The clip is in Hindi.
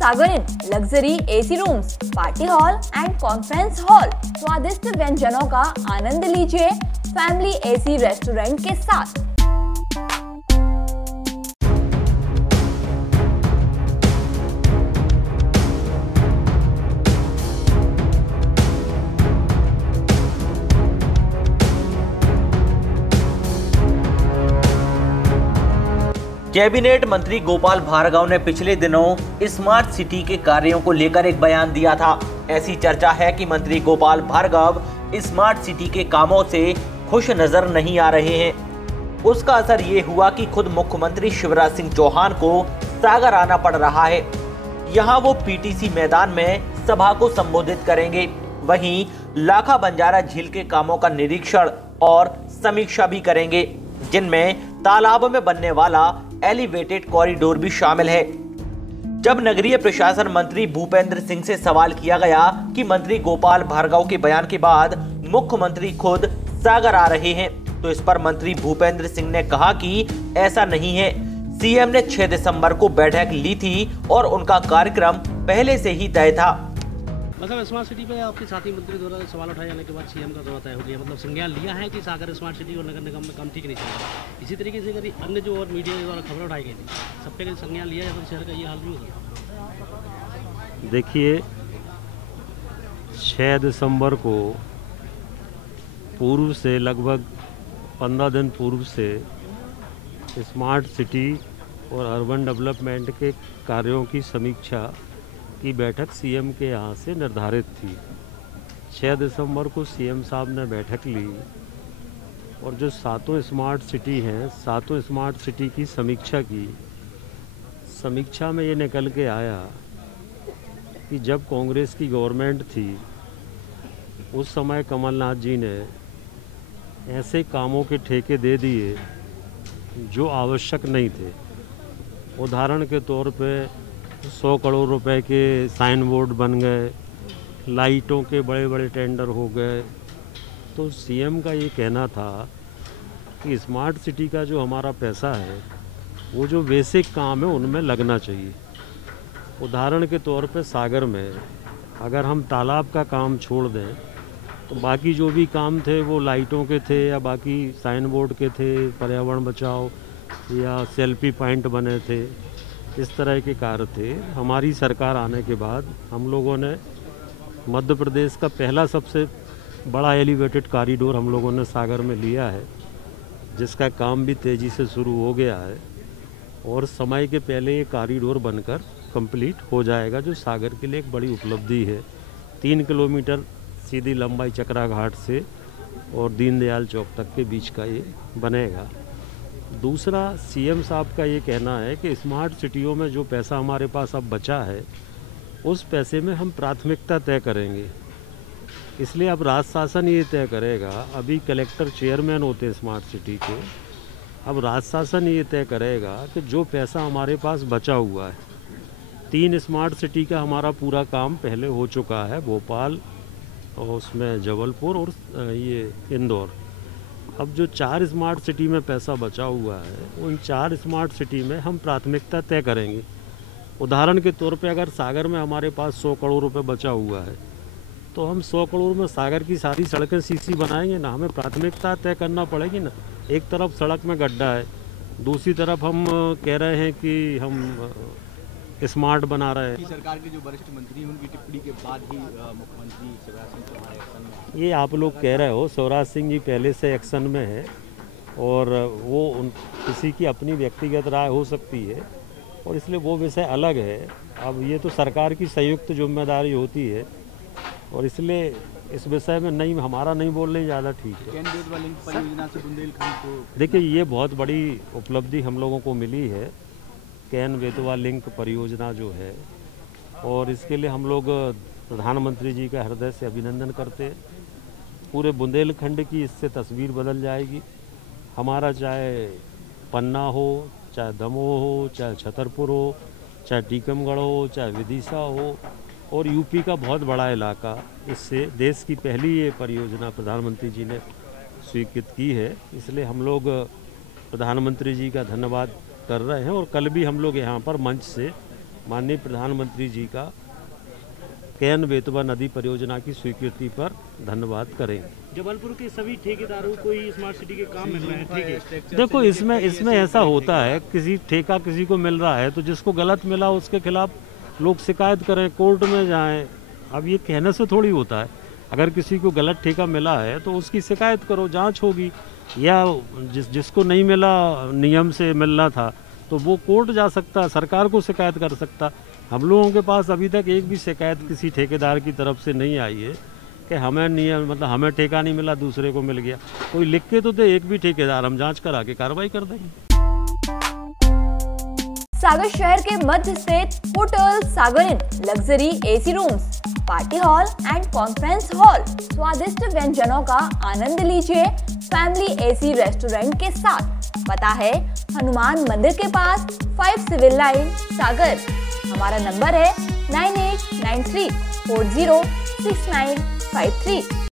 Sagar in luxury AC rooms, party hall and conference hall. स्वादिष्ट व्यंजनों का आनंद लीजिए फैमिली एसी रेस्टोरेंट के साथ। कैबिनेट मंत्री गोपाल भार्गव ने पिछले दिनों स्मार्ट सिटी के कार्यों को लेकर एक बयान दिया था। ऐसी चर्चा है कि मंत्री गोपाल भार्गव स्मार्ट सिटी के कामों से खुश नजर नहीं आ रहे हैं। उसका असर ये हुआ कि खुद मुख्यमंत्री शिवराज सिंह चौहान को सागर आना पड़ रहा है। यहां वो पीटीसी मैदान में सभा को संबोधित करेंगे। वहीं लाखा बंजारा झील के कामों का निरीक्षण और समीक्षा भी करेंगे, जिनमें तालाब में बनने वाला एलिवेटेड कॉरिडोर भी शामिल है। जब नगरीय प्रशासन मंत्री भूपेंद्र सिंह से सवाल किया गया कि मंत्री गोपाल भार्गव के बयान के बाद मुख्यमंत्री खुद सागर आ रहे हैं, तो इस पर मंत्री भूपेंद्र सिंह ने कहा कि ऐसा नहीं है। सीएम ने 6 दिसंबर को बैठक ली थी और उनका कार्यक्रम पहले से ही तय था। मतलब स्मार्ट सिटी पे आपके साथी मंत्री द्वारा सवाल उठाए जाने के बाद सीएम का दौरा तय हो गया, मतलब संज्ञान लिया है कि सागर स्मार्ट सिटी और नगर निगम में काम ठीक नहीं चल रहा। इसी तरीके से अगर अन्य जो और मीडिया द्वारा खबरें उठाई गई थी, सब पे संज्ञान लिया या फिर शहर का ये हाल नहीं होता। देखिए, 6 दिसंबर को पूर्व से लगभग 15 दिन पूर्व से स्मार्ट सिटी और अर्बन डेवलपमेंट के कार्यों की समीक्षा की बैठक सीएम के यहाँ से निर्धारित थी। 6 दिसंबर को सीएम साहब ने बैठक ली और जो 7 स्मार्ट सिटी हैं, 7 स्मार्ट सिटी की समीक्षा की। समीक्षा में ये निकल के आया कि जब कांग्रेस की गवर्नमेंट थी, उस समय कमलनाथ जी ने ऐसे कामों के ठेके दे दिए जो आवश्यक नहीं थे। उदाहरण के तौर पे 100 करोड़ रुपए के साइन बोर्ड बन गए, लाइटों के बड़े बड़े टेंडर हो गए। तो सीएम का ये कहना था कि स्मार्ट सिटी का जो हमारा पैसा है, वो जो बेसिक काम है उनमें लगना चाहिए। उदाहरण के तौर पे सागर में अगर हम तालाब का काम छोड़ दें, तो बाकी जो भी काम थे वो लाइटों के थे या बाकी साइन बोर्ड के थे, पर्यावरण बचाओ या सेल्फी पॉइंट बने थे, इस तरह के कार्य थे। हमारी सरकार आने के बाद हम लोगों ने मध्य प्रदेश का पहला सबसे बड़ा एलिवेटेड कॉरिडोर हम लोगों ने सागर में लिया है, जिसका काम भी तेज़ी से शुरू हो गया है और समय के पहले ये कॉरिडोर बनकर कंप्लीट हो जाएगा, जो सागर के लिए एक बड़ी उपलब्धि है। 3 किलोमीटर सीधी लंबाई चकरा घाट से और दीनदयाल चौक तक के बीच का ये बनेगा। दूसरा, सीएम साहब का ये कहना है कि स्मार्ट सिटियों में जो पैसा हमारे पास अब बचा है, उस पैसे में हम प्राथमिकता तय करेंगे। इसलिए अब राज्य शासन ये तय करेगा। अभी कलेक्टर चेयरमैन होते हैं स्मार्ट सिटी के, अब राज्य शासन ये तय करेगा कि जो पैसा हमारे पास बचा हुआ है, 3 स्मार्ट सिटी का हमारा पूरा काम पहले हो चुका है, भोपाल और उसमें जबलपुर और ये इंदौर। अब जो 4 स्मार्ट सिटी में पैसा बचा हुआ है, उन 4 स्मार्ट सिटी में हम प्राथमिकता तय करेंगे। उदाहरण के तौर पे अगर सागर में हमारे पास 100 करोड़ रुपए बचा हुआ है, तो हम 100 करोड़ में सागर की सारी सड़कें सीसी बनाएंगे ना। हमें प्राथमिकता तय करना पड़ेगी ना। एक तरफ सड़क में गड्ढा है, दूसरी तरफ हम कह रहे हैं कि हम स्मार्ट बना रहे हैं। सरकार के जो वरिष्ठ मंत्री हैं, उनकी टिप्पणी के बाद ही मुख्यमंत्री शिवराज सिंह चौहान एक्शन में। ये आप लोग कह रहे हो, शिवराज सिंह जी पहले से एक्शन में है और वो किसी की अपनी व्यक्तिगत राय हो सकती है और इसलिए वो विषय अलग है। अब ये तो सरकार की संयुक्त जिम्मेदारी होती है और इसलिए इस विषय में नहीं, हमारा नहीं बोलने ज़्यादा ठीक है। कैन बेतवा लिंक परियोजना से बुंदेलखंड को, देखिए, ये बहुत बड़ी उपलब्धि हम लोगों को मिली है, कैन बेतवा लिंक परियोजना जो है, और इसके लिए हम लोग प्रधानमंत्री जी का हृदय से अभिनंदन करते हैं। पूरे बुंदेलखंड की इससे तस्वीर बदल जाएगी। हमारा चाहे पन्ना हो, चाहे दमोह हो, चाहे छतरपुर हो, चाहे टीकमगढ़ हो, चाहे विदिशा हो और यूपी का बहुत बड़ा इलाका, इससे देश की पहली ये परियोजना प्रधानमंत्री जी ने स्वीकृत की है। इसलिए हम लोग प्रधानमंत्री जी का धन्यवाद कर रहे हैं और कल भी हम लोग यहाँ पर मंच से माननीय प्रधानमंत्री जी का केन बेतवा नदी परियोजना की स्वीकृति पर धन्यवाद करेंगे। जबलपुर के सभी ठेकेदारों को ही स्मार्ट सिटी के काम मिल रहे हैं, ठीक है। देखो इसमें ऐसा होता है, किसी ठेका किसी को मिल रहा है तो जिसको गलत मिला उसके खिलाफ लोग शिकायत करें, कोर्ट में जाएं। अब ये कहने से थोड़ी होता है। अगर किसी को गलत ठेका मिला है तो उसकी शिकायत करो, जांच होगी। या जिसको नहीं मिला, नियम से मिलना था, तो वो कोर्ट जा सकता, सरकार को शिकायत कर सकता। हम लोगों के पास अभी तक एक भी शिकायत किसी ठेकेदार की तरफ से नहीं आई है कि हमें नियम मतलब हमें ठेका नहीं मिला, दूसरे को मिल गया। कोई लिख के तो दे एक भी ठेकेदार, हम जांच करा के कार्रवाई कर देंगे। सागर शहर के मध्य स्थित hotel Sagar in luxury AC rooms, party hall and conference hall, स्वादिष्ट व्यंजनों का आनंद लीजिए फैमिली एसी रेस्टोरेंट के साथ। पता है हनुमान मंदिर के पास 5 सिविल लाइन सागर। हमारा नंबर है 9893406953।